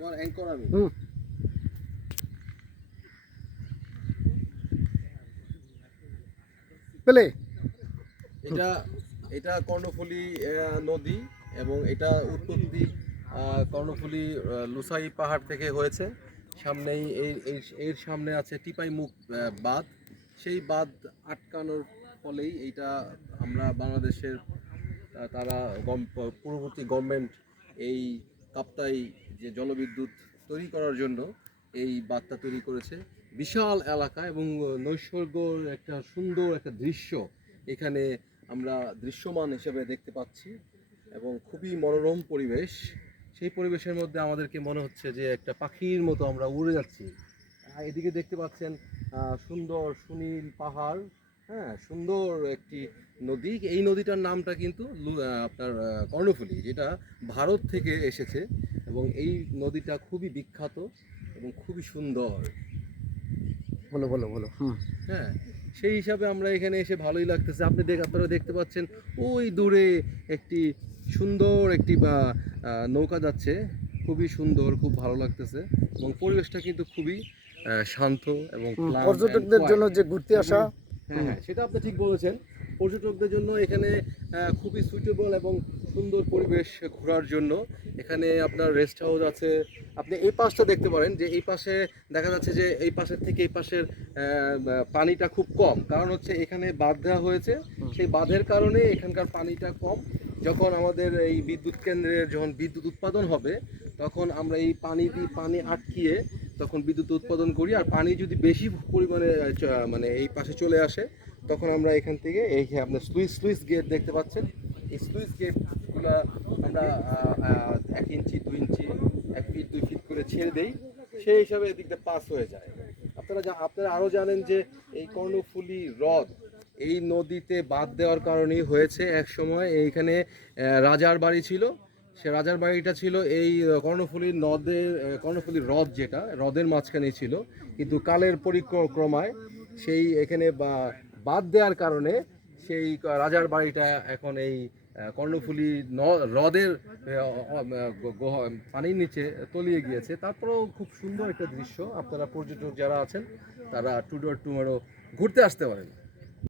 তোমার অ্যাঙ্কর আমি। হুম। পেলে? এটা এটা কর্ণফুলী নদী এবং এটা উৎপত্তি আহ, কর্ণফুলী লুসাই পাহাড় থেকে হয়েছে। সামনেই এই এই- এর সামনে আছে টিপাই মুখ বাঁধ। সেই বাঁধ আটকানোর ফলেই এইটা আমরা বাংলাদেশের তারা পূর্ববর্তী গভর্নমেন্ট এই কাপ্তাই যে জলবিদ্যুৎ তৈরি করার জন্য এই বাঁধটা তৈরি করেছে। বিশাল এলাকা এবং নৈসর্গর একটা সুন্দর একটা দৃশ্য এখানে আমরা দৃশ্যমান হিসেবে দেখতে পাচ্ছি এবং খুবই মনোরম পরিবেশ। সেই পরিবেশের মধ্যে আমাদেরকে মনে হচ্ছে যে একটা পাখির মতো আমরা উড়ে যাচ্ছি। এদিকে দেখতে পাচ্ছেন সুন্দর সুনীল পাহাড় হ্যাঁ সুন্দর একটি নদী। এই নদীটার নামটা কিন্তু আপনার কর্ণফুলী, যেটা ভারত থেকে এসেছে। এবং এই নদীটা খুবই বিখ্যাত এবং খুবই সুন্দর। বলো বলো বলো হ্যাঁ সেই হিসাবে আমরা এখানে এসে ভালোই লাগতেছে। আপনি দেখ আপনারা দেখতে পাচ্ছেন ওই দূরে একটি সুন্দর একটি নৌকা যাচ্ছে। খুবই সুন্দর খুব ভালো লাগতেছে এবং পরিবেশটা কিন্তু খুবই শান্ত এবং পর্যটকদের জন্য যে ঘুরতে আসা হ্যাঁ হ্যাঁ সেটা আপনি ঠিক বলেছেন। পর্যটকদের জন্য এখানে খুবই সুইটেবল এবং সুন্দর পরিবেশ ঘোরার জন্য। এখানে আপনার রেস্ট হাউস আছে। আপনি এই পাশটা দেখতে পারেন যে এই পাশে দেখা যাচ্ছে যে এই পাশের থেকে এই পাশের পানিটা খুব কম। কারণ হচ্ছে এখানে বাঁধ দেওয়া হয়েছে। সেই বাঁধের কারণে এখানকার পানিটা কম। যখন আমাদের এই বিদ্যুৎ কেন্দ্রের যখন বিদ্যুৎ উৎপাদন হবে তখন আমরা এই পানি দিয়ে পানি আটকিয়ে তখন বিদ্যুৎ উৎপাদন করি। আর পানি যদি বেশি পরিমাণে মানে এই পাশে চলে আসে তখন আমরা এখান থেকে এই আপনার স্লুইস স্লুইস গেট দেখতে পাচ্ছেন। এই স্লুইস গেটগুলো আমরা এক ইঞ্চি, দুই ইঞ্চি, এক ফিট দুই ফিট করে ছেড়ে দেই, সেই হিসাবে এদিকটা পাস হয়ে যায়। আপনারা আপনারা আরও জানেন যে এই কর্ণফুলী হ্রদ, এই নদীতে বাদ দেওয়ার কারণেই হয়েছে এক সময়। এইখানে রাজার বাড়ি ছিল। সে রাজার বাড়িটা ছিল এই কর্ণফুলী নদের কর্ণফুলী হ্রদ যেটা, হ্রদের মাঝখানেই ছিল। কিন্তু কালের পরিক্রমায় সেই এখানে বাদ দেওয়ার কারণে সেই রাজার বাড়িটা এখন এই কর্ণফুলী হ্রদের পানির নিচে তলিয়ে গিয়েছে। তারপরেও খুব সুন্দর একটা দৃশ্য। আপনারা পর্যটক যারা আছেন, তারা টুডোর টুমারো ঘুরতে আসতে পারেন।